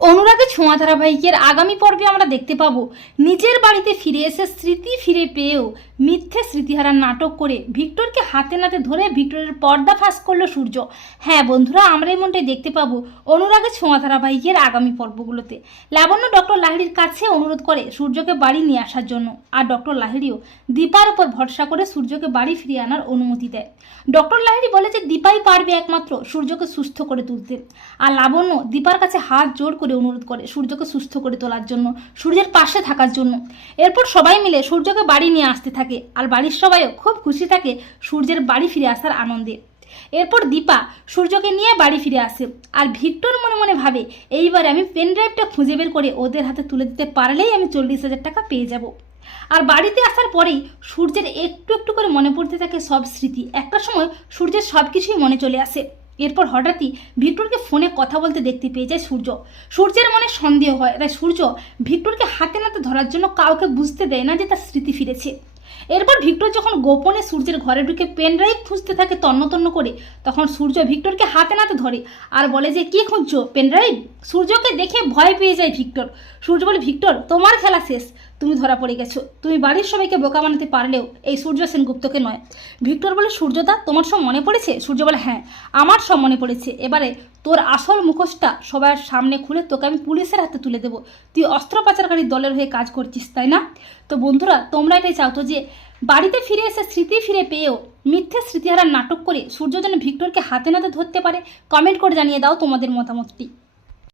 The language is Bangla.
অনুরাগে ছোঁয়া ধারাবাহিকের আগামী পর্বে আমরা দেখতে পাবো নিজের বাড়িতে ফিরে এসে স্মৃতি ফিরে পেয়েও মিথ্যে স্মৃতিহারার নাটক করে ভিক্টরকে হাতে নাতে ধরে ভিক্টরের পর্দা ফাঁস করল সূর্য। হ্যাঁ বন্ধুরা, আমরা এমনটাই দেখতে পাবো অনুরাগে ছোঁয়া ধারাবাহিকের আগামী পর্বগুলোতে। লাবণ্য ডক্টর লাহিড়ির কাছে অনুরোধ করে সূর্যকে বাড়ি নিয়ে আসার জন্য আর ডক্টর লাহিড়িও দীপার উপর ভরসা করে সূর্যকে বাড়ি ফিরিয়ে আনার অনুমতি দেয়। ডক্টর লাহিড়ি বলে যে দীপাই পারবে একমাত্র সূর্যকে সুস্থ করে তুলতে। আর লাবণ্য দীপার কাছে হাত জোর করে অনুরোধ করে, সূর্যকে সুস্থ করে তোলার জন্য, সূর্যের পাশে থাকার জন্য। এরপর সবাই মিলে সূর্যকে বাড়ি নিয়ে আসতে থাকে, আর বাড়ির সবাইও খুব খুশি থাকে সূর্যের বাড়ি ফিরে আসার আনন্দে। এরপর দীপা সূর্যকে নিয়ে বাড়ি ফিরে আসে, আর ভিক্টর মনে মনে ভাবে, এইবারে আমি পেন ড্রাইভটা খুঁজে বের করে ওদের হাতে তুলে দিতে পারলেই আমি চল্লিশ হাজার টাকা পেয়ে যাব। আর বাড়িতে আসার পরেই সূর্যের একটু একটু করে মনে পড়তে থাকে সব স্মৃতি। একটা সময় সূর্যের সব কিছুই মনে চলে আসে। এরপর হঠাৎই ভিক্টরকে ফোনে কথা বলতে দেখতে পেয়ে যায় সূর্য। সূর্যের মনে সন্দেহ হয়, তাই সূর্য ভিক্টরকে হাতে নাতে ধরার জন্য কাউকে বুঝতে দেয় না যে তার স্মৃতি ফিরেছে। এরপর ভিক্টর যখন গোপনে সূর্যের ঘরে ঢুকে পেন ড্রাইভ খুঁজতে থাকে তন্ন তন্ন করে, তখন সূর্য ভিক্টরকে হাতে নাতে ধরে আর বলে যে, কি খুঁজছো পেন ড্রাইভ? সূর্যকে দেখে ভয় পেয়ে যায় ভিক্টর। সূর্য বলে, ভিক্টর, তোমার খেলা শেষ। তুমি ধরা পড়ে গেছো। তুমি বাড়ির সবাইকে বোকা বানাতে পারলেও এই সূর্য সেনগুপ্তকে নয়। ভিক্টর বলে, সূর্যদা, তোমার সব মনে পড়েছে? সূর্য বলে হ্যাঁ আমার সব মনে পড়েছে। এবারে তোর আসল মুখোশটা সবার সামনে খুলে তোকে আমি পুলিশের হাতে তুলে দেবো। তুই অস্ত্র পাচারকারী দলের হয়ে কাজ করছিস, তাই না? তো বন্ধুরা, তোমরা এটাই চাও তো যে, বাড়িতে ফিরে এসে স্মৃতি ফিরে পেয়েও মিথ্যে স্মৃতিহারার নাটক করে সূর্য যেন ভিক্টরকে হাতে নাতে ধরতে পারে কমেন্ট করে জানিয়ে দাও তোমাদের মতামতটি।